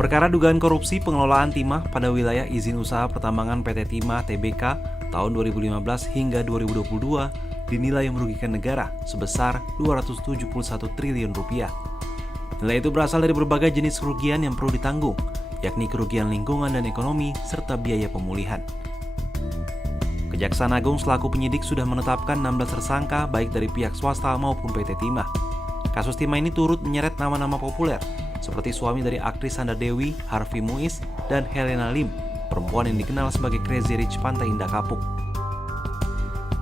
Perkara dugaan korupsi pengelolaan timah pada wilayah izin usaha pertambangan PT Timah Tbk tahun 2015 hingga 2022 dinilai merugikan negara sebesar 271 triliun rupiah. Nilai itu berasal dari berbagai jenis kerugian yang perlu ditanggung, yakni kerugian lingkungan dan ekonomi serta biaya pemulihan. Kejaksaan Agung selaku penyidik sudah menetapkan 16 tersangka baik dari pihak swasta maupun PT Timah. Kasus timah ini turut menyeret nama-nama populer seperti suami dari aktris Sandra Dewi, Harvey Muiz, dan Helena Lim, perempuan yang dikenal sebagai Crazy Rich Pantai Indah Kapuk.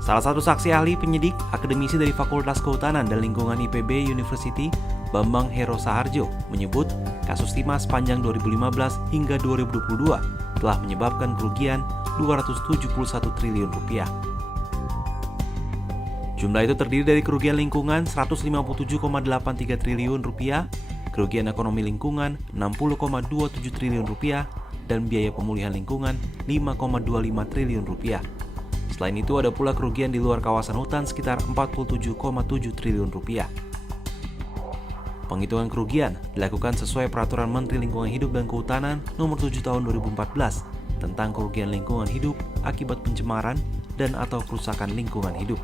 Salah satu saksi ahli penyidik, akademisi dari Fakultas Kehutanan dan Lingkungan IPB University, Bambang Hero Saharjo, menyebut kasus timah sepanjang 2015 hingga 2022 telah menyebabkan kerugian 271 triliun rupiah. Jumlah itu terdiri dari kerugian lingkungan 157,83 triliun rupiah, kerugian ekonomi lingkungan 60,27 triliun rupiah, dan biaya pemulihan lingkungan 5,25 triliun rupiah. Selain itu ada pula kerugian di luar kawasan hutan sekitar 47,7 triliun rupiah. Penghitungan kerugian dilakukan sesuai Peraturan Menteri Lingkungan Hidup dan Kehutanan Nomor 7 Tahun 2014 tentang kerugian lingkungan hidup akibat pencemaran dan atau kerusakan lingkungan hidup.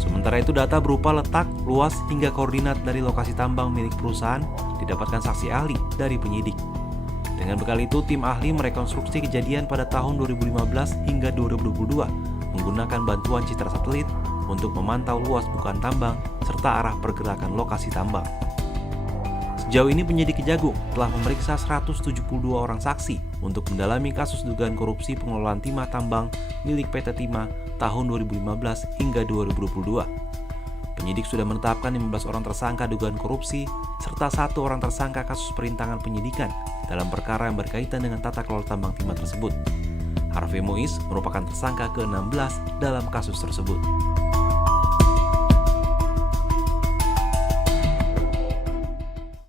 Sementara itu data berupa letak, luas, hingga koordinat dari lokasi tambang milik perusahaan didapatkan saksi ahli dari penyidik. Dengan bekal itu, tim ahli merekonstruksi kejadian pada tahun 2015 hingga 2022 menggunakan bantuan citra satelit untuk memantau luas bukaan tambang serta arah pergerakan lokasi tambang. Sejauh ini penyidik Kejagung telah memeriksa 172 orang saksi untuk mendalami kasus dugaan korupsi pengelolaan timah tambang milik PT Timah tahun 2015 hingga 2022. Penyidik sudah menetapkan 15 orang tersangka dugaan korupsi serta 1 orang tersangka kasus perintangan penyidikan dalam perkara yang berkaitan dengan tata kelola tambang timah tersebut. Harvey Muiz merupakan tersangka ke-16 dalam kasus tersebut.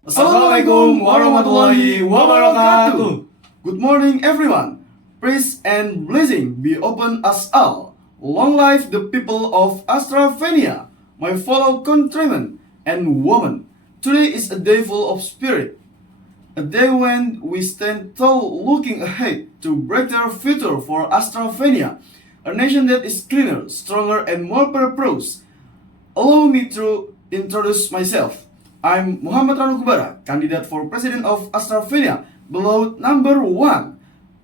Assalamualaikum warahmatullahi wabarakatuh. Good morning everyone. Praise and blessing be upon us all. Long life the people of Australia, my fellow countrymen and women. Today is a day full of spirit. A day when we stand tall looking ahead to brighter future for Australia, a nation that is cleaner, stronger and more purpose. Allow me to introduce myself. I'm Muhammad Ranu Kubara, candidate for President of Australia, below number 1.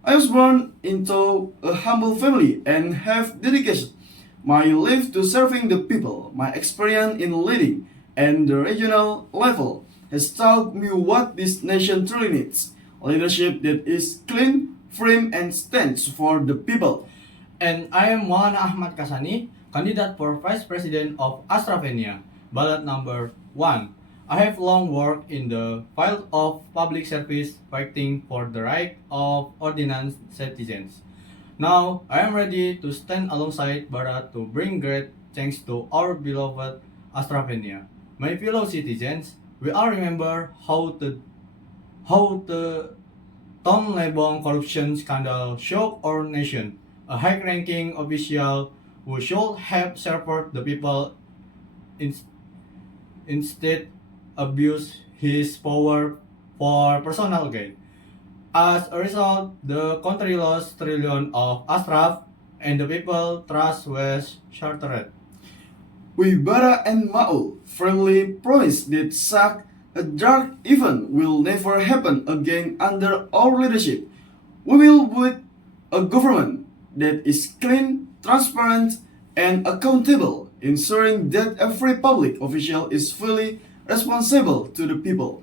I was born into a humble family and have dedication my life to serving the people. My experience in leading and the regional level has taught me what this nation truly needs. Leadership that is clean, firm and stands for the people. And I am Maulana Ahmad Kasani, candidate for Vice President of Australia, ballot number 1. I have long worked in the field of public service, fighting for the right of ordinary citizens. Now, I am ready to stand alongside Bharat to bring great thanks to our beloved Australia. My fellow citizens, we all remember how the Tom Lebong corruption scandal shocked our nation. A high-ranking official who should have served the people instead abused his power for personal gain. As a result, the country lost trillions of ashraf and the people trust was shattered. We Bara and Ma'ul firmly promise that such a dark event will never happen again under our leadership. We will build a government that is clean, transparent, and accountable, ensuring that every public official is fully responsible to the people.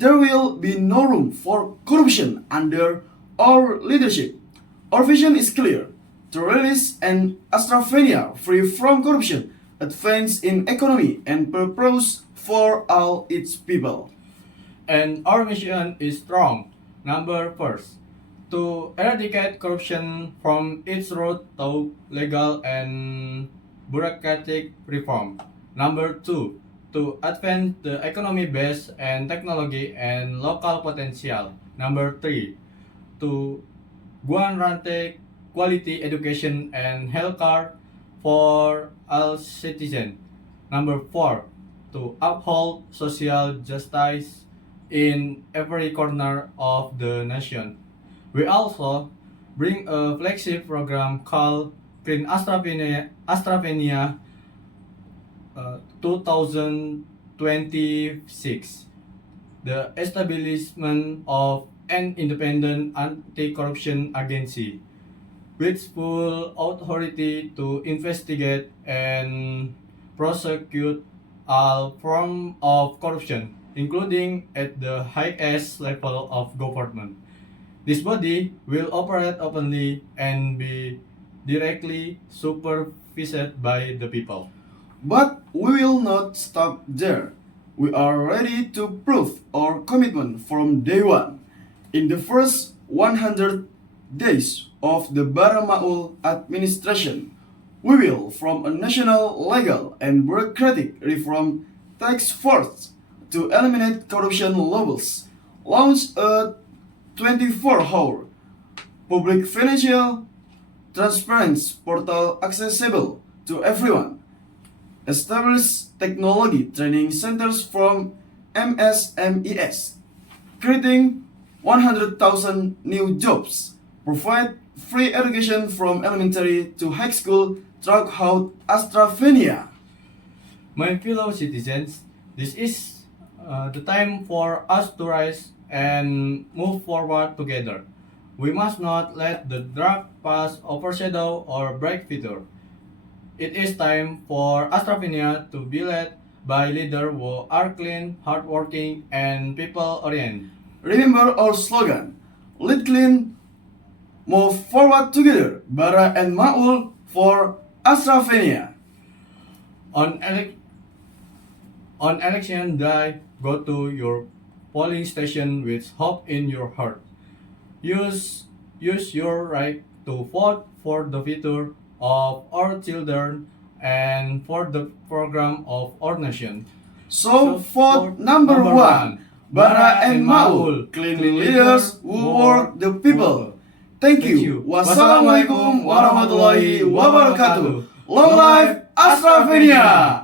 There will be no room for corruption under our leadership. Our vision is clear: to release an Australia free from corruption, advance in economy, and purpose for all its people. And our mission is strong. Number first, to eradicate corruption from its root to legal and bureaucratic reform. Number two, to advance the economy base and technology and local potential. Number 3, to guarantee quality education and healthcare for all citizens. Number 4, to uphold social justice in every corner of the nation. We also bring a flagship program called Clean Astravenia 2026, the establishment of an independent anti-corruption agency with full authority to investigate and prosecute all forms of corruption, including at the highest level of government. This body will operate openly and be directly supervised by the people. But we will not stop there. We are ready to prove our commitment from day one. In the first 100 days of the Bara Maul administration, we will, from a national, legal, and bureaucratic reform task force to eliminate corruption levels, launch a 24-hour public financial transparency portal accessible to everyone, establish technology training centers from MSMES, creating 100,000 new jobs, provide free education from elementary to high school throughout Astravenia. My fellow citizens, this is the time for us to rise and move forward together. We must not let the dark past overshadow our bright future. It is time for Astravenia to be led by leaders who are clean, hardworking, and people-oriented. Remember our slogan, lead clean, move forward together, Bara and Maul for Astravenia. On election day, go to your polling station with hope in your heart. Use your right to vote for the future of our children and for the program of our nation. So, vote number one, Bara and Maul, clean leaders who work the people. Thank you. Wassalamualaikum warahmatullahi wabarakatuh. Long life Astravenia!